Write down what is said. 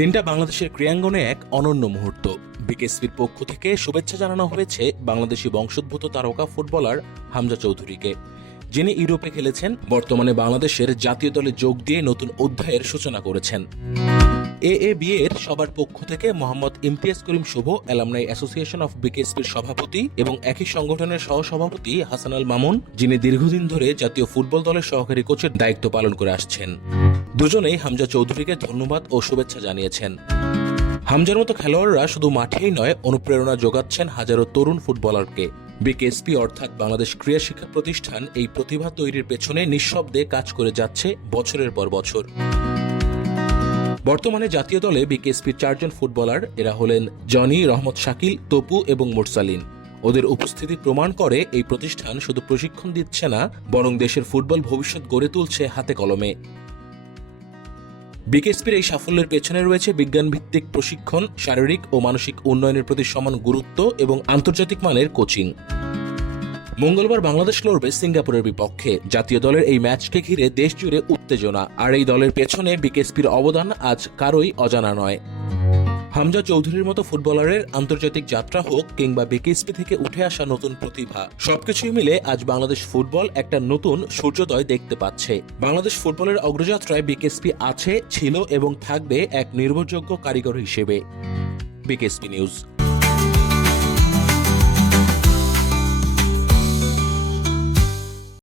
দিনটা বাংলাদেশের ক্রীড়াঙ্গনে এক অনন্য মুহূর্ত। বিকেএসপির পক্ষ থেকে শুভেচ্ছা জানানো হয়েছে বাংলাদেশি বংশোদ্ভূত তারকা ফুটবলার হামজা চৌধুরীকে, যিনি ইউরোপে খেলেছেন, বর্তমানে বাংলাদেশের জাতীয় দলে যোগ দিয়ে নতুন অধ্যায়ের সূচনা করেছেন। এএবি এর সবার পক্ষ থেকে মোহাম্মদ ইমতিয়াজ করিম শুভ, অ্যালামনাই অ্যাসোসিয়েশন অফ বিকেএসপির সভাপতি এবং একই সংগঠনের সহসভাপতি হাসান আল মামুন, যিনি দীর্ঘদিন ধরে জাতীয় ফুটবল দলের সহকারী কোচের দায়িত্ব পালন করে আসছেন, দুজনেই হামজা চৌধুরীকে ধন্যবাদ ও শুভেচ্ছা জানিয়েছেন। হামজার মতো খেলোয়াড়রা শুধু মাঠেই নয়, অনুপ্রেরণা যোগাচ্ছেন হাজারো তরুণ ফুটবলারকে। বিকেএসপি অর্থাৎ বাংলাদেশ ক্রীড়া শিক্ষা প্রতিষ্ঠান এই প্রতিভা তৈরির পেছনে নিঃশব্দে কাজ করে যাচ্ছে বছরের পর বছর। বর্তমানে জাতীয় দলে বিকেএসপির 4 জন ফুটবলার, এরা হলেন জনি, রহমত শাকিল, তপু এবং মুরসালিন। ওদের উপস্থিতি প্রমাণ করে এই প্রতিষ্ঠান শুধু প্রশিক্ষণ দিচ্ছে না, বরং দেশের ফুটবল ভবিষ্যৎ গড়ে তুলছে হাতে কলমে। বিকেএসপির এই সাফল্যের পেছনে রয়েছে বিজ্ঞানভিত্তিক প্রশিক্ষণ, শারীরিক ও মানসিক উন্নয়নের প্রতি সমান গুরুত্ব এবং আন্তর্জাতিক মানের কোচিং। মঙ্গলবার বাংলাদেশ লড়বে সিঙ্গাপুরের বিপক্ষে। জাতীয় দলের এই ম্যাচকে ঘিরে দেশ জুড়ে উত্তেজনা, আর এই দলের পেছনে বিকেএসপির অবদান আজ কারোই অজানা নয়। হামজা চৌধুরীর মতো ফুটবলারের আন্তর্জাতিক যাত্রা হোক কিংবা বিকেএসপি থেকে উঠে আসা নতুন প্রতিভা, সবকিছুই মিলে আজ বাংলাদেশ ফুটবল একটা নতুন সূর্যোদয় দেখতে পাচ্ছে। বাংলাদেশ ফুটবলের অগ্রযাত্রায় বিকেএসপি আছে, ছিল এবং থাকবে এক নির্ভরযোগ্য কারিগর হিসেবে। BKSP news.